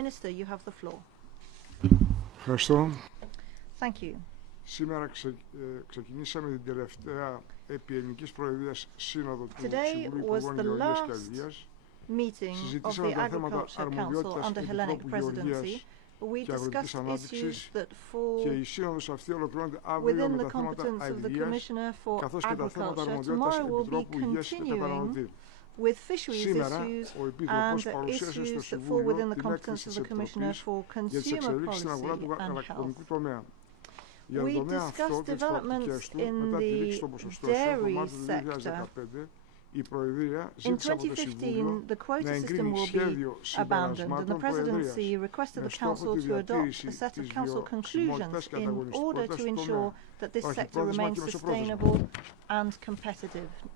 Minister, you have the floor. Ευχαριστώ. Thank you. Σήμερα ξεκινήσαμε την τελευταία επί ελληνικής προεδρίας σύνοδο του Today Συμβουλίου was Υπουργών the Γεωργίας και last Αλίας. meeting of Συζητήσαμε the τα θέματα Agriculture Council αρμοδιότητας under Hellenic Επιτρόπου Presidency. Γεωργίας We και Αγροτικής discussed issues Ανάπτυξης that fall και η σύνοδος αυτή ολοκληρώνεται αύριο within με the τα θέματα competence of the αηδείας Commissioner for καθώς και τα θέματα Agriculture. αρμοδιότητας Tomorrow will be Επιτρόπου Υγείας και continuing Καταναλωτή. with fisheries Σήμερα issues ο and Επίτροπος παρουσίασε στο issues that fall Συμβούλιο within the την competence έκθεση of της the Commissioner Επιτροπής for για τις Consumer εξελίξεις στην αγορά του Policy and γαλακτοκομικού Health. τομέα. Για We τον τομέα αυτό discussed και τις προοπτικές developments του in μετά τη λήξη the των ποσοστώσεων το dairy Μάρτιο του sector. 2015, η Προεδρία In ζήτησε από το 2015, Συμβούλιο the quota να system εγκρίνει will be σχέδιο abandoned, and the συμπερασμάτων Presidency Προεδρίας requested με the στόχο Council τη to adopt διατήρηση a set of της Council conclusions βιωσιμότητας και in order ανταγωνιστικότητας to του ensure τομέα, that this sector βραχυπρόθεσμα remains και μεσοπρόθεσμα. sustainable and competitive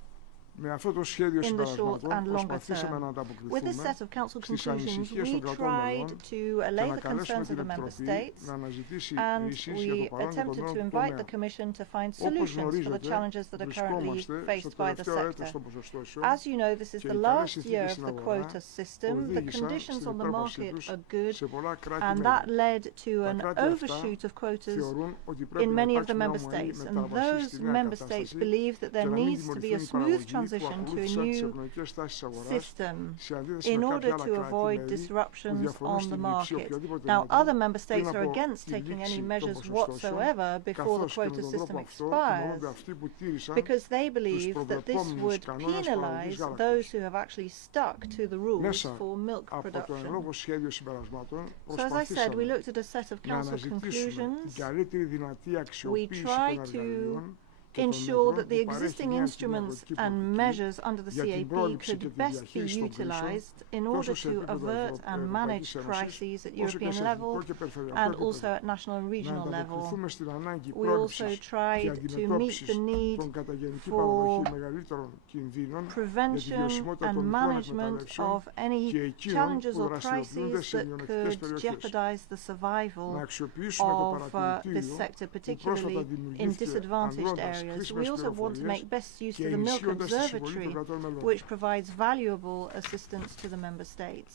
Με αυτό το σχέδιο in the short συμπερασμάτων and longer προσπαθήσαμε να term. With this ανταποκριθούμε set of Council στις conclusions, ανησυχίες we των κρατών tried μελών to και allay να the καλέσουμε concerns of την the Member Επιτροπή States, να αναζητήσει and λύσεις για το we παρόν και τον attempted to νέο invite the τομέα. Commission to find Όπως solutions for the γνωρίζετε, challenges that are currently βρισκόμαστε στο faced by the τελευταίο έτος sector. των ποσοστώσεων As you know, this is και the οι καλές last συνθήκες year of στην the αγορά quota system. The οδήγησαν conditions στην on the υπέρβασή market τους are good, σε πολλά and κράτη-μέλη. that led to Τα an κράτη αυτά overshoot of quotas θεωρούν ότι in πρέπει να many of the υπάρξει μια member ομαλή states, and μετάβαση those στη νέα member states κατάσταση believe that και there να μην needs to be a τιμωρηθούν οι smooth παραγωγοί που transition to a ακολούθησαν τις new ευνοϊκές τάσεις της αγοράς system σε αντίθεση in με order κάποια άλλα to avoid κράτη-μέλη που disruptions διαφωνούν on the στην λήψη market. οποιοδήποτε Now, μέτρο other member πριν states are από against τη taking any λήξη των measures ποσοστώσεων, whatsoever before the καθώς και με quota τον system τρόπο αυτό expires, τιμωρούνται αυτοί που τήρησαν because they τους believe that this προβλεπόμενους would κανόνες παραγωγής penalize γάλακτος. those who have actually stuck to the rules Μέσα for milk από το εν production. λόγω σχέδιο συμπερασμάτων So, as I said, we προσπαθήσαμε looked at a set of να council αναζητήσουμε την conclusions. καλύτερη δυνατή αξιοποίηση tried των to εργαλείων και των ensure μέτρων that the που παρέχει existing η νέα instruments κοινωνική and πολιτική measures under the για την CAP πρόληψη και could τη best be διαχείριση των κρίσεων utilised in order τόσο σε to επίπεδο avert and manage Ευρωπαϊκής Ένωσης crises at όσο και European σε level εθνικό και περιφερειακό and also επίπεδο. at national and Να regional level. ανταποκριθούμε στην ανάγκη We also πρόληψης και tried to meet αντιμετώπισης the need των κατά γενική for παραδοχή μεγαλύτερων κινδύνων για τη prevention βιωσιμότητα and των μικρών management εκμεταλλεύσεων of any και εκείνων challenges που or δραστηριοποιούνται crises σε that μειονεκτικές could περιοχές. jeopardize the survival Να αξιοποιήσουμε το of this παρατηρητήριο sector, που πρόσφατα particularly in δημιουργήθηκε disadvantaged αντλώντας areas. χρήσιμες We also want to πληροφορίες make best use και of the Milk ενισχύοντας τη συμβολή Observatory, των κρατών μελών. which provides valuable assistance to the member states,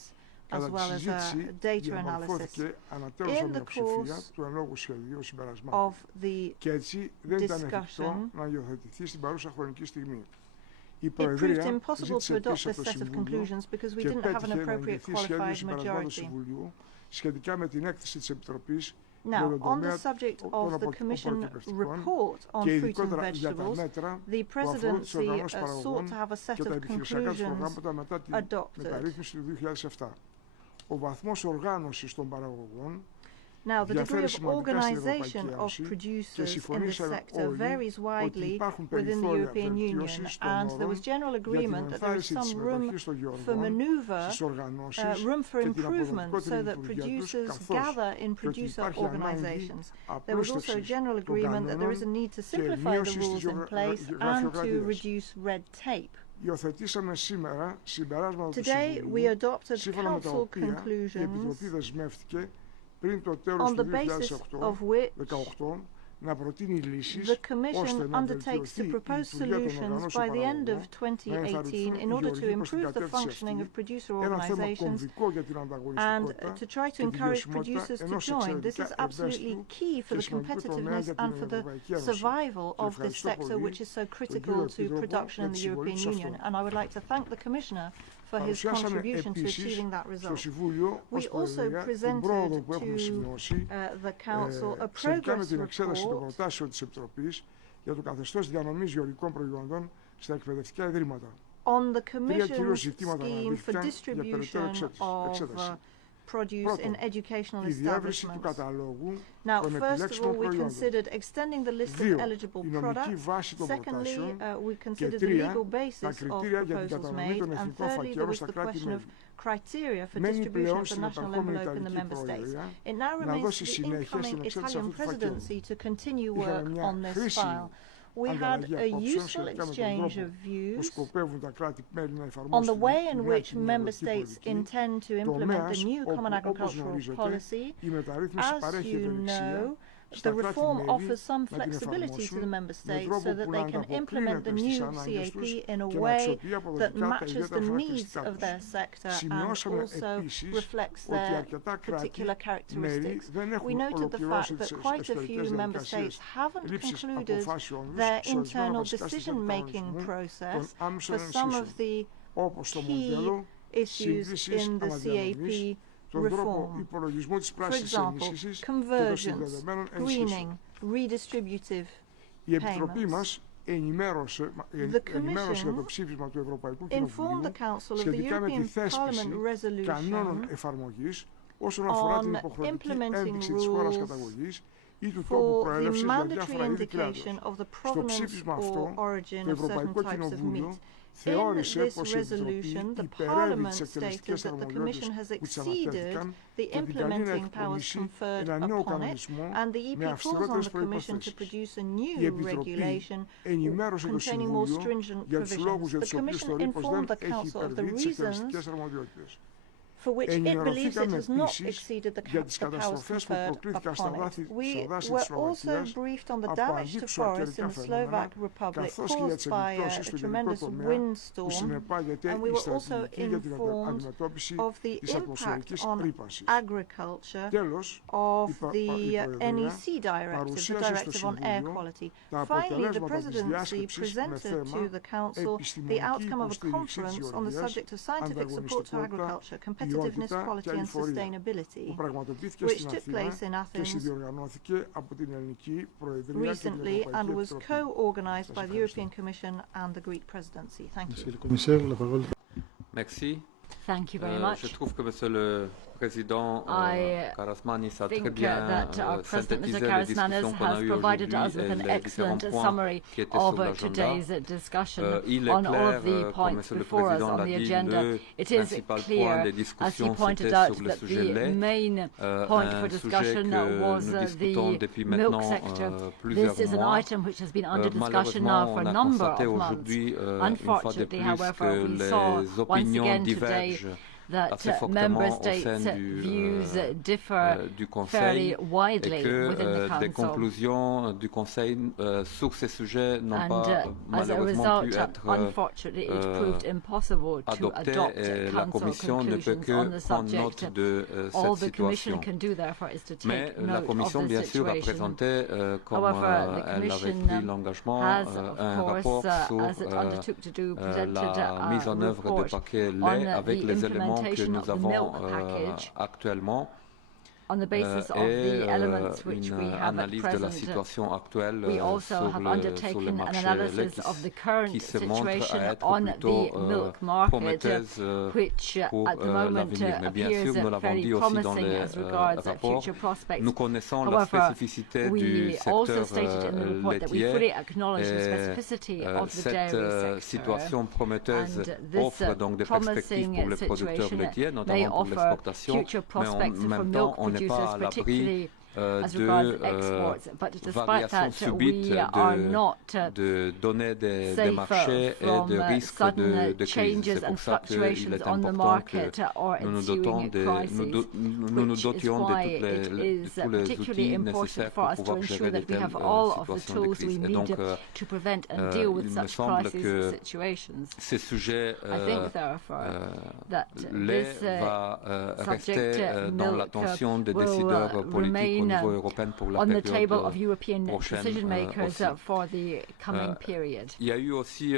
as Κατά τη well as συζήτηση data analysis. διαμορφώθηκε ανατέλους In the ομοιοψηφία course του εν λόγω σχεδίου συμπερασμάτων of the και έτσι δεν ήταν εφικτό discussion, να υιοθετηθεί στην παρούσα χρονική στιγμή. Η it proved Προεδρία impossible ζήτησε to adopt επίσης από this το set of Συμβούλιο conclusions because we και didn't have an πέτυχε να appropriate εγκριθεί σχέδιο qualified συμπερασμάτων majority. Συμβουλίου σχετικά με την έκθεση της Επιτροπής Now, για τον on the τομέα subject των of the Commission απορροκυπευτικών report on και fruit and ειδικότερα για τα vegetables, μέτρα the που αφορούν τις Presidency οργανώσεις sought παραγωγών to have a set και τα of επιχειρησιακά τους conclusions προγράμματα μετά τη adopted. μεταρρύθμιση του 2007. Ο βαθμός οργάνωσης των παραγωγών Now, the degree διαφέρει of σημαντικά στην Ευρωπαϊκή organisation of Ένωση και producers in this συμφωνήσαμε sector όλοι varies ότι widely υπάρχουν within the περιθώρια European Union, βελτίωσης των and there όρων was general για την agreement that there is ενθάρρυνση της some room συμμετοχής των for γεωργών manoeuvre, στις οργανώσεις room for και την improvement so αποδοτικότερη that λειτουργία τους, producers καθώς gather in και ότι producer υπάρχει ανάγκη organizations. There was also απλούστευσης general των agreement that there is a κανόνων need to και simplify the μείωσης της rules in place and to γραφειοκρατίας. reduce red tape. Υιοθετήσαμε σήμερα συμπεράσματα του Today, we Συμβουλίου, adopted σύμφωνα με τα Council οποία η Επιτροπή conclusions δεσμεύτηκε πριν το τέλος on του the basis 2018 of which να προτείνει λύσεις the Commission ώστε να undertakes βελτιωθεί to η propose λειτουργία των solutions οργανώσεων by the end of παραγωγών, 2018 in order to improve the functioning of producer ένα θέμα organizations κομβικό για την and ανταγωνιστικότητα to try to και τη encourage βιωσιμότητα producers to ενός join. This is εξαιρετικά absolutely ευαίσθητου key for και the σημαντικού τομέα competitiveness για and την for the Ευρωπαϊκή Ένωση. survival Και of this ευχαριστώ sector, πολύ which is so τον critical κύριο to Επίτροπο production in για τη the συμβολή European σε αυτό. Union. And I would like to thank the Commissioner for his Παρουσιάσαμε contribution to επίσης achieving that στο result. Συμβούλιο We ως also Προεδρία την presented πρόοδο που έχουμε to σημειώσει the Council a σχετικά με progress την εξέταση των report προτάσεων της Επιτροπής για το καθεστώς διανομής γεωργικών προϊόντων στα εκπαιδευτικά ιδρύματα. on the Τρία κυρίως Commission's ζητήματα scheme for αναδείχθηκαν για περαιτέρω distribution of εξέταση. produce in Πρώτον, educational η διεύρυνση του establishments. καταλόγου Now, των first of all, επιλέξιμων we προϊόντων. considered extending the list of Δύο, eligible η νομική products. βάση των Secondly, προτάσεων. we Και considered the τρία, legal τα basis of κριτήρια για την proposals κατανομή made. των And εθνικών thirdly, there φακέλων was στα the question of κράτη-μέλη. criteria for Μένει distribution πλέον of the στην national επερχόμενη envelope in the Ιταλική member states. Προεδρία It now να remains δώσει for the συνέχεια στην incoming εξέταση Italian αυτού του φακέλου. presidency to continue Είχαμε work μια on this χρήσιμη file. We had ανταλλαγή a απόψεων useful σχετικά με τον exchange τρόπο of που views σκοπεύουν τα κράτη-μέλη να on the εφαρμόσουν way in τη νέα which κοινή member αγροτική states πολιτική. intend to implement the Τομέας new common όπου, όπως agricultural γνωρίζετε, policy. η μεταρρύθμιση As παρέχει you ευελιξία know, στα reform κράτη-μέλη offers some να την flexibility to the εφαρμόσουν member με states τρόπο so that που να they can implement the ανταποκρίνεται στις new ανάγκες τους CAP in a και να way αξιοποιεί that αποδοτικά τα matches ιδιαίτερα the needs χαρακτηριστικά of τους. their sector and Σημειώσαμε also επίσης reflects ότι their αρκετά particular κράτη-μέλη characteristics. δεν We έχουν noted the ολοκληρώσει fact τις that quite a εσωτερικές few member διαδικασίες states haven't λήψης concluded αποφάσεων τους their σε ορισμένα internal βασικά στοιχεία του decision-making κανονισμού process των άμεσων for some ενισχύσεων, of the όπως το key μοντέλο issues σύγκρισης in the αναδιανομής, CAP τον τρόπο reform. υπολογισμού της For πράσινης example, ενίσχυσης και των convergence, συνδεδεμένων greening, ενισχύσεων. redistributive Η Επιτροπή payments. μας ενημέρωσε για το ψήφισμα του Ευρωπαϊκού Κοινοβουλίου σχετικά με τη θέσπιση κανόνων εφαρμογής όσον αφορά την υποχρεωτική ένδειξη της χώρας καταγωγής ή του τόπου προέλευσης για διάφορα είδη κρέατος. Στο ψήφισμα αυτό, το Ευρωπαϊκό Κοινοβούλιο θεώρησε πως η Επιτροπή υπερεύει τις εκτελεστικές αρμοδιότητες που της ανατέθηκαν και την καλεί να εκπονήσει ένα νέο κανονισμό με αυστηρότερες προϋποθέσεις. Η Επιτροπή ενημέρωσε το Συμβούλιο για τους λόγους για τους οποίους θεωρεί πως δεν έχει υπερβεί τις εκτελεστικές αρμοδιότητες. For which it believes it Ενημερωθήκαμε has not επίσης exceeded the για τις powers καταστροφές που conferred προκλήθηκαν στα upon it. δάση We της were also Σλοβακίας briefed on the από damage to αντίξωα forests in καιρικά the φαινόμενα, Slovak Republic καθώς και για τις caused by επιπτώσεις a του γενικού tremendous τομέα που windstorm, συνεπάγεται and we η were also στρατηγική για την informed αντιμετώπιση of the της impact ατμοσφαιρικής on ρύπανσης. agriculture Τέλος, of η the Προεδρία NEC directive, the παρουσίασε στο directive on air Συμβούλιο quality. τα Finally, the αποτελέσματα της Presidency διάσκεψης με presented θέμα to the Council the επιστημονική outcome of a υποστήριξη της conference on the γεωργίας, subject of scientific support to ανταγωνιστικότητα, agriculture, competitiveness, ποιότητα quality και and αηφορία, sustainability, που πραγματοποιήθηκε which στην took place in Αθήνα και Athens συνδιοργανώθηκε από την Ελληνική Προεδρία και την recently and Ευρωπαϊκή was Επιτροπή. co-organized by Σας the European ευχαριστώ. Commission and the Greek Presidency. Thank you. Monsieur le commissaire, la parole. Merci. Thank you very much. Je trouve que Monsieur le Président Karasmanis a très think bien that our President, Mr. synthétisé les Karasmanis, discussions qu'on a has eues provided us aujourd'hui with et an les excellent différents points summary qui étaient sur of l'agenda. today's discussion. Il est On all of the clair, comme points Monsieur le before us Président on l'a the dit, agenda, le it is principal clear, point des as he discussions pointed c'était out, sur le that sujet the lait, main point for un discussion sujet que was nous discutons the depuis milk maintenant sector. plusieurs This is an mois. item which has been under discussion Malheureusement, now for on a a number constaté of months. aujourd'hui, une fois de Unfortunately, plus, however, que we saw les once opinions again today divergent that assez member fortement au states' sein views differ du fairly Conseil widely et within the que des Council. conclusions du Conseil sur ces sujets n'ont And pas as a malheureusement pu result, être unfortunately, it proved impossible to adoptées adopt et la Council Commission ne peut conclusions on que the prendre subject. note de All cette the Commission situation. can do, therefore, is to Mais take la note of Commission, the bien sûr, a situation. présenté, comme However, the elle avait Commission pris l'engagement, has, un of rapport course, sur as it undertook to do, presented la mise en a œuvre de report paquets on lait avec the les éléments que implementation nous of the avons milk package actuellement. on the basis of et the elements which we une have at analyse de la present. situation actuelle We also sur have le undertaken an marché analysis lait of the current qui se montre situation à être on plutôt the milk market, prometteuse which pour at the moment l'avenir. Mais bien appears sûr, nous l'avons fairly dit aussi dans promising les as regards rapports, future prospects. nous connaissons la However, spécificité du we also secteur stated in the report that we fully laitier. acknowledge the specificity of the Cette dairy sector. situation prometteuse And this offre donc des perspectives pour les producteurs situation laitiers, may notamment pour offer l'exportation, future mais en prospects for même temps, milk on n'est producers, pas à l'abri particularly as de regards exports. But despite variations that, subites we are not de données des safe marchés et from de risques sudden de crise. changes C'est and pour ça qu'il fluctuations est on the important market que or nous nous dotions ensuing de, crises, nous which is dotions de, why toutes les, it de is tous les particularly outils important nécessaires for pour us to pouvoir gérer ensure de that we telles have all of the situations de tools we crise. Et need donc, to prevent and deal with il me such semble crisis que situations. ces sujets I think, therefore, that lait this va subject, rester dans milk, l'attention des will décideurs politiques au remain niveau européen pour la on the période table of European prochaine decision makers aussi. for the coming period. Il y a eu aussi,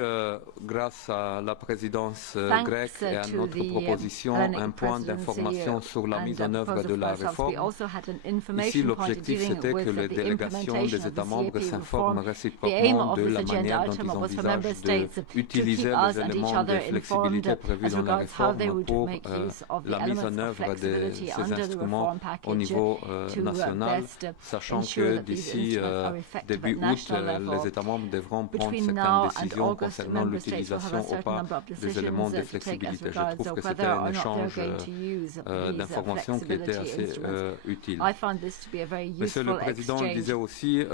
grâce à la présidence Thanks grecque et à to notre the proposition, Hellenic un point presidency d'information sur la mise en œuvre de la we réforme. also had an Ici, information point l'objectif, dealing c'était with que les the délégations implementation des of the États membres CAP s'informent reform. The aim réciproquement of de this la agenda manière dont item ils was for member envisagent states to d'utiliser keep les us and each éléments de other flexibilité informed prévus as dans la regards how they réforme would pour make use of the la mise en elements of œuvre de flexibility ces under the instruments reform au package niveau to national, best sachant ensure que that these d'ici instruments are effective début at août, national level. les États membres devront prendre Between now certaines and décisions August, concernant member states will have a l'utilisation ou certain pas number of des éléments decisions de to take as flexibilité. Je regards trouve que whether c'était or un not they're échange going to use these d'informations qui était flexibility assez instruments. utile. I found this to be a very Monsieur le useful Président le exchange. disait aussi,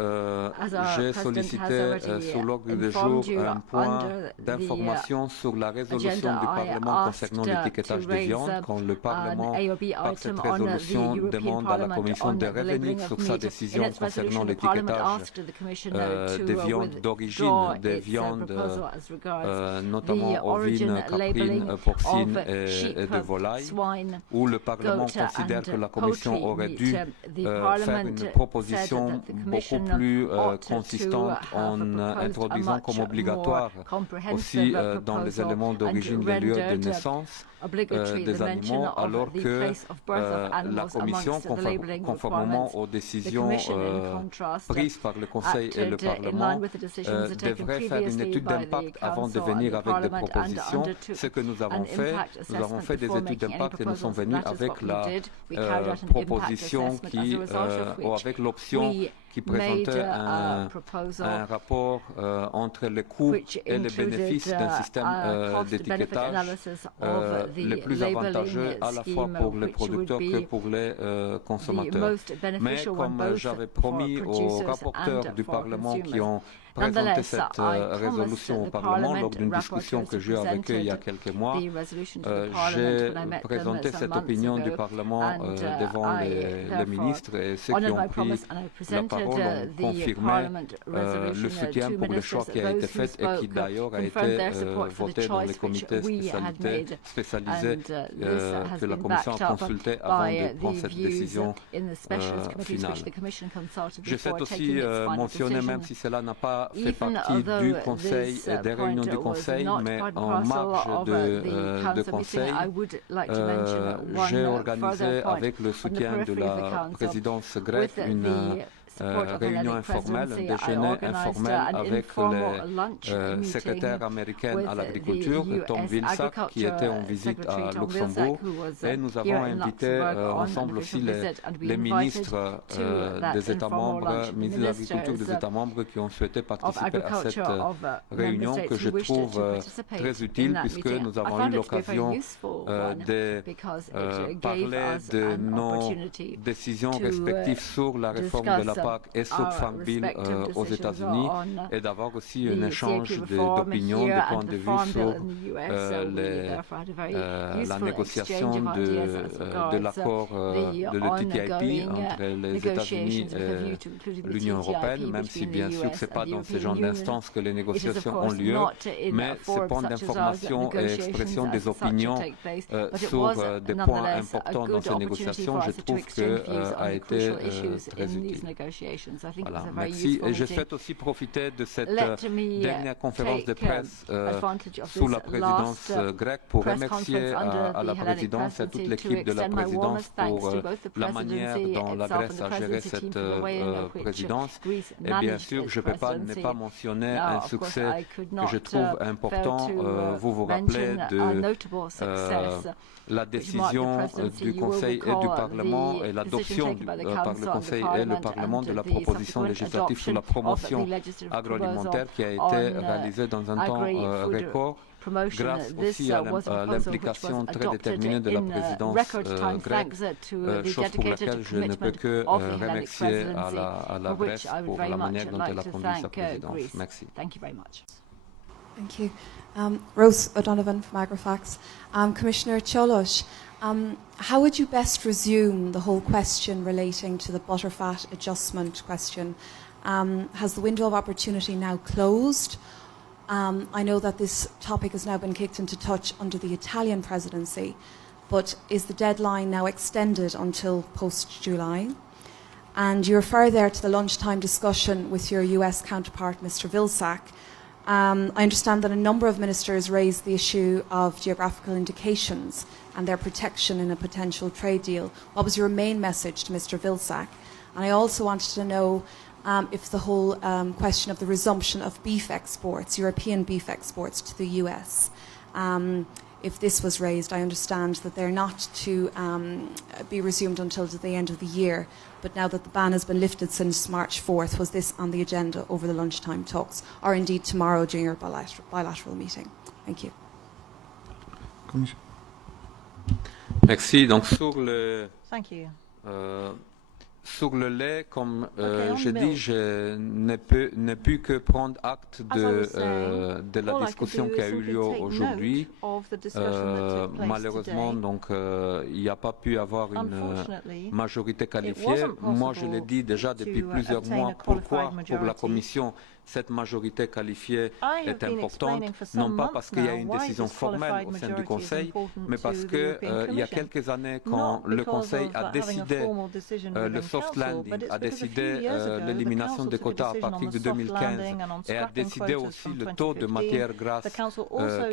j'ai sollicité sur l'ordre du jour un point d'information sur la résolution du Parlement concernant l'étiquetage de viande, quand le Parlement, par cette résolution, demande à la Commission de revenir sur sa décision concernant l'étiquetage des viandes d'origine, des viandes notamment ovines, caprines, porcines et de volailles, où le Parlement considère que la Commission aurait dû faire une proposition beaucoup plus consistante en introduisant comme obligatoire aussi dans les éléments d'origine les lieux de naissance des animaux, alors que la Commission, conformément aux décisions prises par le Conseil et le Parlement, devrait faire une étude d'impact avant de venir avec des propositions. Ce que nous avons fait des études d'impact et nous sommes venus avec la proposition ou avec l'option qui présentait un rapport entre les coûts et les bénéfices d'un système d'étiquetage les plus avantageux à la fois pour les producteurs que pour les consommateurs. Mais comme j'avais promis aux rapporteurs du Parlement qui ont présenté cette résolution au Parlement lors d'une discussion que j'ai eue avec eux il y a quelques mois, j'ai présenté cette opinion du Parlement devant les ministres et ceux qui ont pris la parole ont confirmé le soutien pour le choix qui a été fait et qui d'ailleurs a été voté dans les comités spécialisés que la Commission a consulté avant de prendre cette décision finale. Je souhaite aussi mentionner, même si cela n'a pas fait partie du Conseil et des réunions du Conseil, mais en marge de Conseil, j'ai organisé avec le soutien de la présidence grecque une réunion informelle, un déjeuner informel avec les secrétaires américains à l'agriculture, Tom Vilsack, qui était en visite à Luxembourg, et nous avons invité ensemble aussi les ministres des États membres, ministres de l'agriculture des États membres qui ont souhaité participer à cette réunion que je trouve très utile puisque nous avons eu l'occasion de parler de nos décisions respectives sur la réforme de la et sur Farm Bill aux États-Unis et d'avoir aussi un échange d'opinions, de points de vue sur la négociation de l'accord de l'ETTIP entre les États-Unis et l'Union européenne, même si bien sûr ce n'est pas dans ce genre d'instances que les négociations ont lieu, mais ce point d'information et expression des opinions sur des points importants dans ces négociations, je trouve qu'a été très utile. Voilà, merci. Et je souhaite aussi profiter de cette dernière conférence de presse sous la présidence grecque pour remercier à la présidence et à toute l'équipe de la présidence pour la manière dont la Grèce a géré cette présidence. Et bien sûr, je ne peux pas ne pas mentionner un succès que je trouve important. Vous vous rappelez de la décision du Conseil et du Parlement et l'adoption par le Conseil et le Parlement de la proposition législative sur la promotion agroalimentaire qui a été réalisée dans un temps record grâce aussi à l'implication très déterminée de la présidence grecque, chose pour laquelle je ne peux que remercier à la Grèce pour la manière dont elle a conduit sa présidence. Merci. Thank you. Rose O'Donovan from AGRIFISH. Commissioner Cioloş, how would you best resume the whole question relating to the butterfat adjustment question? Has the window of opportunity now closed? I know that this topic has now been kicked into touch under the Italian presidency, but is the deadline now extended until post-July? And you refer there to the lunchtime discussion with your US counterpart, Mr. Vilsack. I understand that a number of ministers raised the issue of geographical indications and their protection in a potential trade deal. What was your main message to Mr. Vilsack? And I also wanted to know if the whole question of the resumption of beef exports, European beef exports to the US, if this was raised. I understand that they're not to be resumed until the end of the year, but now that the ban has been lifted since March 4th, was this on the agenda over the lunchtime talks, or indeed tomorrow during your bilateral meeting? Thank you. Merci. Donc sur le Sur le lait, comme j'ai dit, je n'ai pu que prendre acte de la discussion qui a eu lieu aujourd'hui. Malheureusement, donc, il n'y a pas pu avoir une majorité qualifiée. Moi, je l'ai dit déjà depuis plusieurs mois pourquoi pour la Commission cette majorité qualifiée est importante, non pas parce qu'il y a une décision formelle au sein du Conseil, mais parce qu'il y a quelques années, quand le Conseil a décidé le soft landing, a décidé l'élimination des quotas à partir de 2015 et a décidé aussi le taux de matière grasse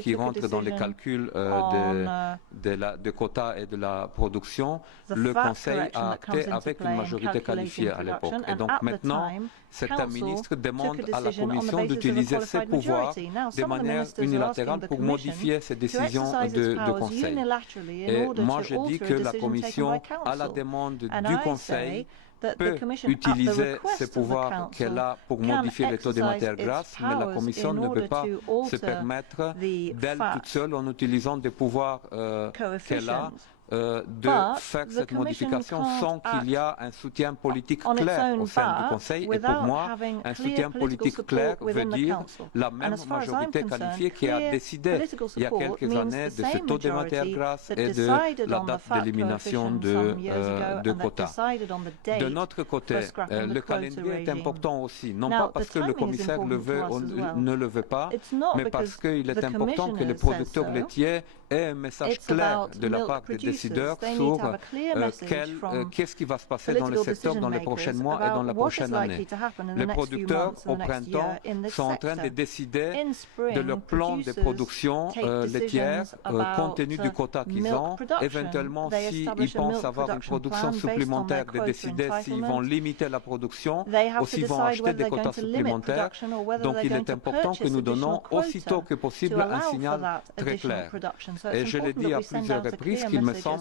qui rentre dans les calculs de quotas et de la production, le Conseil a acté avec une majorité qualifiée à l'époque. Et donc maintenant, certains ministres demandent à la Commission d'utiliser ses pouvoirs de manière unilatérale pour modifier ces décisions de Conseil. Et moi, je dis que la Commission, à la demande du Conseil, peut utiliser ces pouvoirs qu'elle a pour modifier les taux de matières grasses, mais la Commission ne peut pas se permettre d'elle toute seule, en utilisant des pouvoirs qu'elle a, de faire cette modification sans qu'il y ait un soutien politique clair au sein du Conseil. Et pour moi, un soutien politique clair veut dire la même majorité qualifiée qui a décidé il y a quelques années de ce taux de matières grasses et de la date d'élimination de quotas. De notre côté, le calendrier est important aussi, non pas parce que le commissaire le veut ou ne le veut pas, mais parce qu'il est important que les producteurs laitiers aient un message clair de la part des décideurs sur qu'est-ce qui va se passer dans le secteur dans les prochains mois et dans la prochaine année. Les producteurs, au printemps, sont en train de décider de leur plan de production laitière compte tenu du quota qu'ils ont. Éventuellement, s'ils pensent avoir une production supplémentaire, de décider s'ils vont limiter la production ou s'ils vont acheter des quotas supplémentaires. Donc il est important que nous donnons aussitôt que possible un signal très clair. Et je l'ai dit à plusieurs reprises qu'il me semble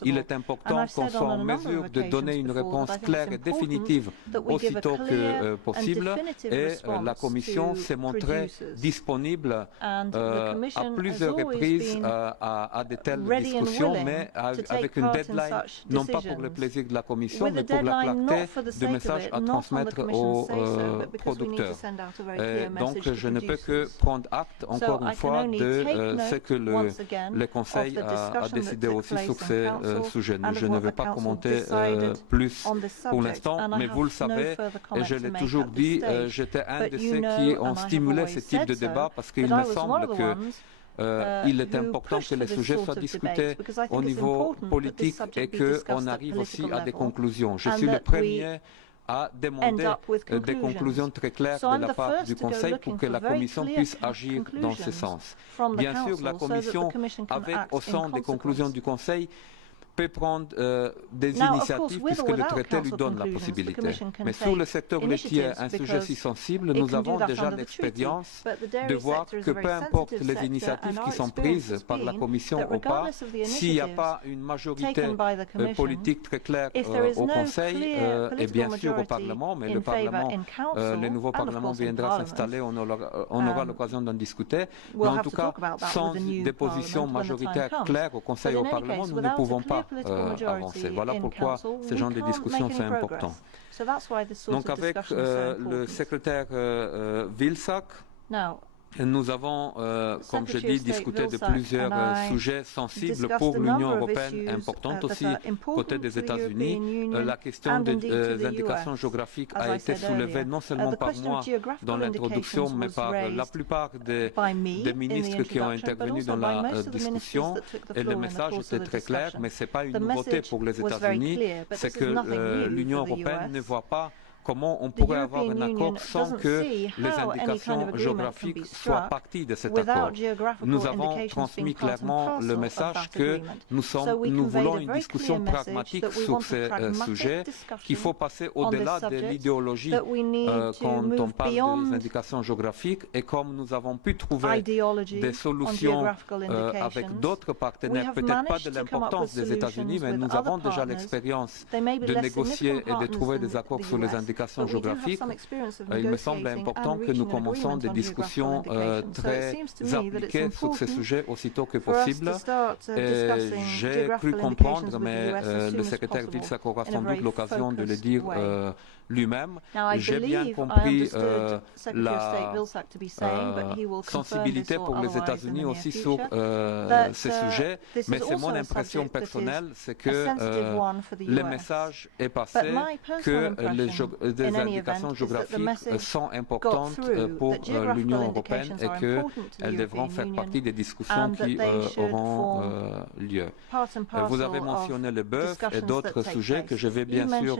qu'il est important qu'on soit en mesure de donner une réponse claire et définitive aussitôt que possible. Et la Commission s'est montrée disponible à plusieurs reprises à de telles discussions, mais avec une deadline, non pas pour le plaisir de la Commission, mais pour la clarté du message à transmettre aux producteurs. Donc je ne peux que prendre acte, encore une fois, de ce que le Conseil a décidé aussi sur ces sujets. Je ne vais pas commenter plus pour l'instant, mais vous le savez, et je l'ai toujours dit, j'étais un de ceux qui ont stimulé ce type de débat parce qu'il me semble que il est important que les sujets soient discutés au niveau politique et qu'on arrive aussi à des conclusions. Je suis le premier à demander des conclusions très claires de la part du Conseil pour que la Commission puisse agir dans ce sens. Bien sûr, la Commission, avec au sein des conclusions du Conseil, peut prendre des initiatives puisque le traité lui donne la possibilité. Mais sur le secteur laitier, un sujet si sensible, nous avons déjà l'expérience de voir que peu importe les initiatives qui sont prises par la Commission ou pas, s'il n'y a pas une majorité politique très claire au Conseil et bien sûr au Parlement, mais le Parlement, le nouveau Parlement viendra s'installer, on aura l'occasion d'en discuter. Mais en tout cas, sans des positions majoritaires claires au Conseil et au Parlement, nous ne pouvons pas avancer. Voilà pourquoi ce genre de discussion c'est important. Donc avec le secrétaire Vilsack, nous avons, comme je dis, discuté de plusieurs sujets sensibles pour l'Union européenne, importantes aussi côté des États-Unis. La question des indications géographiques a été soulevée non seulement par moi dans l'introduction, mais par la plupart des ministres qui ont intervenu dans la discussion. Et le message était très clair, mais ce n'est pas une nouveauté pour les États-Unis, c'est que l'Union européenne ne voit pas comment on pourrait avoir un accord sans que les indications géographiques soient partie de cet accord. Nous avons transmis clairement le message que nous voulons une discussion pragmatique sur ces sujets, qu'il faut passer au-delà de l'idéologie quand on parle des indications géographiques et comme nous avons pu trouver des solutions avec d'autres partenaires, peut-être pas de l'importance des États-Unis, mais nous avons déjà l'expérience de négocier et de trouver des accords sur les indications indications géographiques, il me semble important que nous commençons des discussions très appliquées sur ces sujets aussitôt que possible. J'ai cru comprendre, mais le secrétaire Vilsack aura sans doute l'occasion de le dire lui-même. J'ai bien compris la sensibilité pour les États-Unis aussi sur ces sujets, mais c'est mon impression personnelle, c'est que le message est passé que les indications géographiques sont importantes pour l'Union européenne et qu'elles devront faire partie des discussions qui auront lieu. Vous avez mentionné le bœuf et d'autres sujets que je vais bien sûr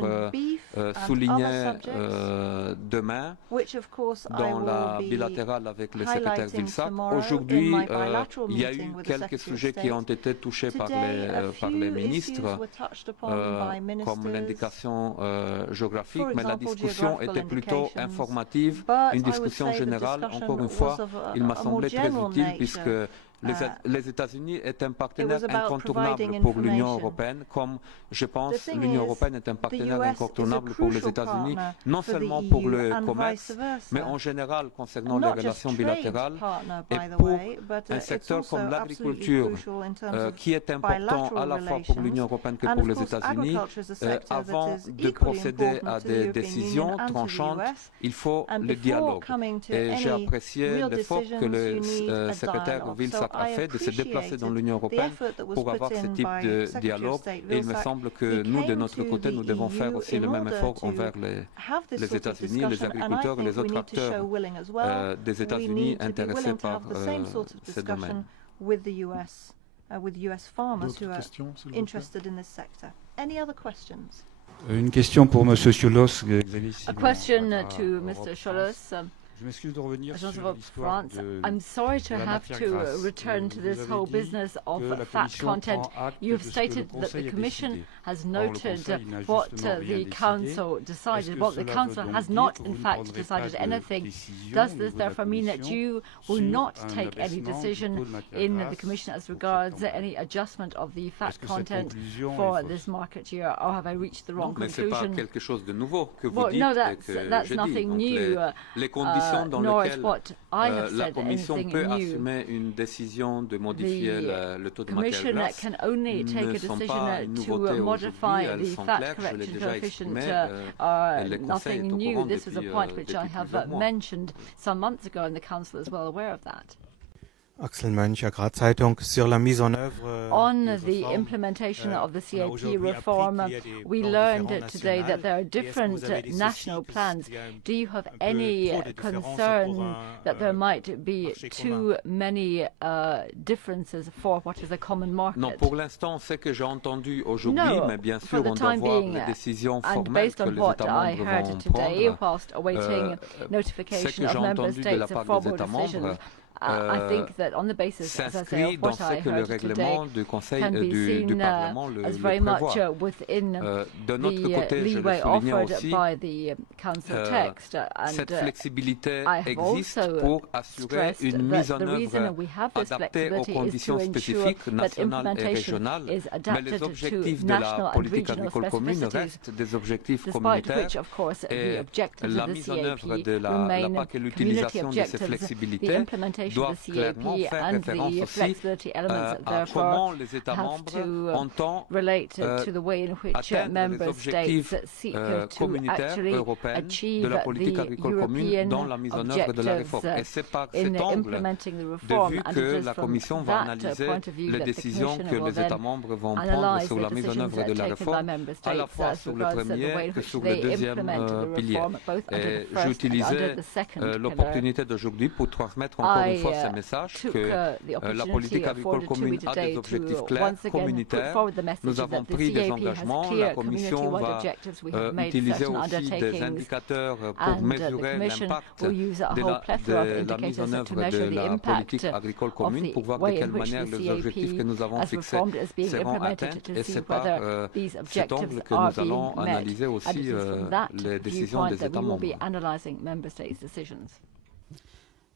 souligner demain dans la bilatérale avec le secrétaire Vilsack. Aujourd'hui, il y a eu quelques sujets qui ont été touchés par les ministres, comme l'indication géographique, mais la discussion était plutôt informative, une discussion générale. Encore une fois, il m'a semblé très utile puisque les États-Unis est un partenaire incontournable pour l'Union européenne, comme je pense l'Union européenne est un partenaire incontournable pour les États-Unis, non seulement pour le commerce, mais en général concernant les relations bilatérales. Et pour un secteur comme l'agriculture, qui est important à la fois pour l'Union européenne que pour les États-Unis, avant de procéder à des décisions tranchantes, il faut le dialogue. Et j'ai apprécié l'effort que le secrétaire Vilsack a fait de se déplacer dans l'Union européenne pour avoir ce type de dialogue. Et il me semble que nous, de notre côté, nous devons faire aussi le même effort envers les États-Unis, les agriculteurs et les autres acteurs des États-Unis intéressés par ce domaine. D'autres questions, s'il vous plaît? Une question pour M. Ciolos. A question to Mr. Ciolos. Je m'excuse de revenir sur l'histoire I'm sorry to have to return to this whole business of fat content. You've stated that the Commission has noted what the Council decided. Well, the Council has not, in fact, decided anything. Does this therefore mean that you will not take any decision in the Commission as regards any adjustment of the fat content for this market year? Or have I reached the wrong conclusion? Mais c'est pas quelque chose de nouveau que vous dites. No, that's nothing new. Les conditions dans lesquelles la Commission peut assumer une décision de modifier le taux de matière grasse ne sont pas une nouveauté aujourd'hui, elles sont claires, je l'ai déjà exprimé, et le Conseil est au courant depuis plusieurs mois. Mentioned some months ago, and the Council is well aware of that. Axel Mönch, Agrarzeitung, sur la mise en œuvre. On the implementation of the CAP reform, we learned today that there are different national plans. Do you have any concern that there might be too many differences for what is a common market? Non, pour l'instant, ce que j'ai entendu aujourd'hui, mais bien sûr, on doit voir les décisions formelles que les États membres vont prendre. Ce que j'ai entendu de la part des États membres s'inscrit dans ce que le règlement du Conseil du Parlement le prévoit. De notre côté, je le soulignais aussi, cette flexibilité existe pour assurer une mise en œuvre adaptée aux conditions spécifiques nationales et régionales, mais les objectifs de la politique agricole commune restent des objectifs communautaires et la mise en œuvre de la PAC et l'utilisation de ces flexibilités doivent clairement faire référence aussi à comment les États membres entendent atteindre les objectifs communautaires européens de la politique agricole commune dans la mise en œuvre de la réforme. Et c'est par cet angle de vue que la Commission va analyser les décisions que les États membres vont prendre sur la mise en œuvre de la réforme, à la fois sur le premier que sur le deuxième pilier. Et j'utilisais l'opportunité d'aujourd'hui pour transmettre encore une fois ce message que la politique agricole commune a des objectifs clairs, communautaires. Nous avons pris des engagements. La Commission va utiliser aussi des indicateurs pour mesurer l'impact de la mise en œuvre de la politique agricole commune pour voir de quelle manière les objectifs que nous avons fixés seront atteints. Et c'est par cet angle que nous allons analyser aussi les décisions des États membres.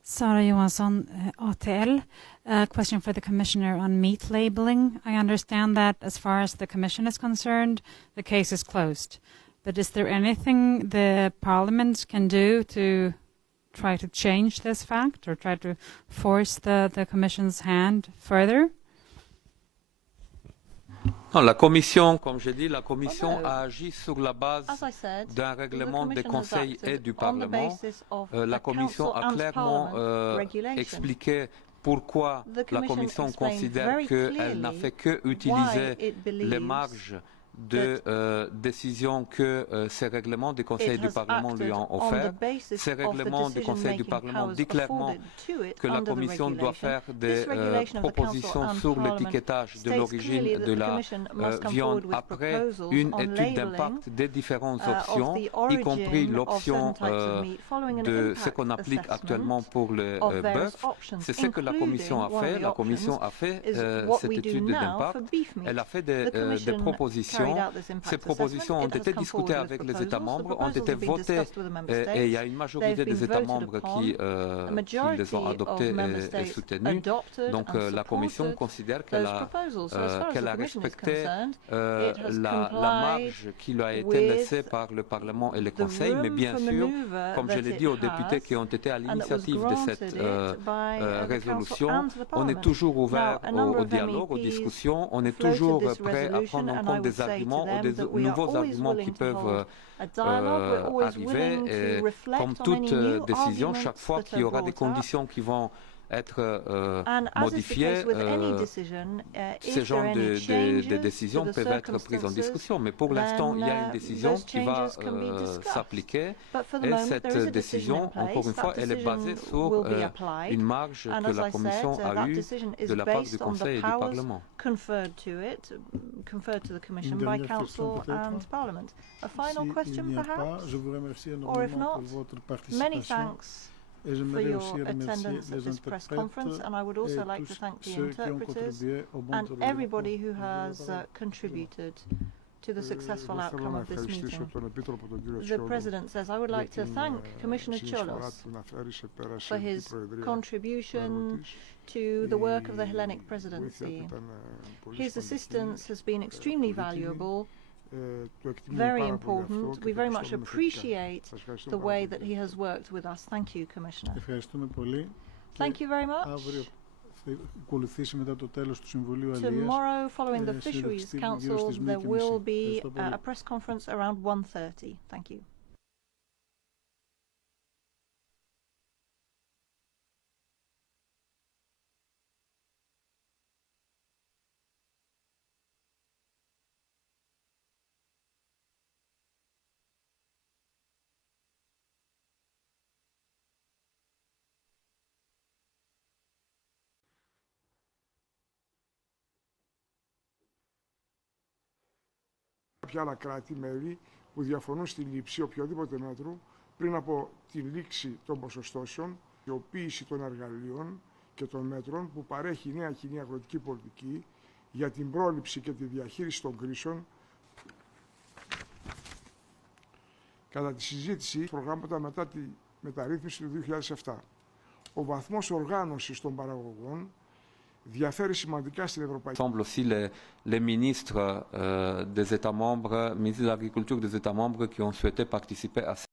Sara Johansson, ATL. A question for the Commissioner on meat labelling. I understand that as far as the Commission is concerned, the case is closed. But is there anything the Parliament can do to try to change this fact or try to force the Commission's hand further? Non, la Commission, comme je dis, la Commission a agi sur la base d'un règlement des conseils et du Parlement. La Commission a clairement expliqué pourquoi la Commission considère qu'elle n'a fait que utiliser les marges de décision que ces règlements du Conseil du Parlement lui ont offert. Ces règlements du Conseil du Parlement disent clairement que la Commission doit faire des propositions sur l'étiquetage de l'origine de la viande après une étude d'impact des différentes options, y compris l'option de ce qu'on applique actuellement pour le bœuf. C'est ce que la Commission a fait. La Commission a fait cette étude d'impact. Elle a fait des propositions. Ces propositions ont été discutées avec les États membres, ont été votées et il y a une majorité des États membres qui les ont adoptées et soutenues. Donc la Commission considère qu'elle a respecté la marge qui lui a été laissée par le Parlement et le Conseil, mais bien sûr, comme je l'ai dit aux députés qui ont été à l'initiative de cette résolution, on est toujours ouvert au dialogue, aux discussions, on est toujours prêt à prendre en compte des arguments ou des nouveaux arguments qui peuvent arriver. Et comme toute décision, chaque fois qu'il y aura des conditions qui vont être modifiées, ce genre de décisions peuvent être prises en discussion. Mais pour l'instant, il y a une décision qui va s'appliquer et cette décision, encore une fois, elle est basée sur une marge que la Commission a eue de la part du Conseil et du Parlement. Conferred to the Commission by Council and Parliament. A final question, perhaps? Or if not, many thanks for your attendance at this press conference, and I would also like to thank the interpreters and everybody who has contributed to the successful outcome of this meeting. The President says, I would like to thank Commissioner Cholos for his contribution to the work of the Hellenic Presidency. His assistance has been extremely valuable, very important. We very much appreciate the way that he has worked with us. Thank you, Commissioner. Thank you very much. Tomorrow, following the Fisheries Council, there will be a press conference around 1:30. Thank you. Κάποια άλλα κράτη-μέλη που διαφωνούν στη λήψη οποιοδήποτε μέτρου πριν από τη λήξη των ποσοστώσεων, η υλοποίηση των εργαλείων και των μέτρων που παρέχει η νέα κοινή αγροτική πολιτική για την πρόληψη και τη διαχείριση των κρίσεων. Κατά τη συζήτηση, προγράμματα μετά τη μεταρρύθμιση του 2007. Ο βαθμός οργάνωσης των παραγωγών diafère σημαντικά στην Ευρωπαϊκή. Ensemble aussi les ministres des États membres, ministres de l'Agriculture des États membres qui ont souhaité participer à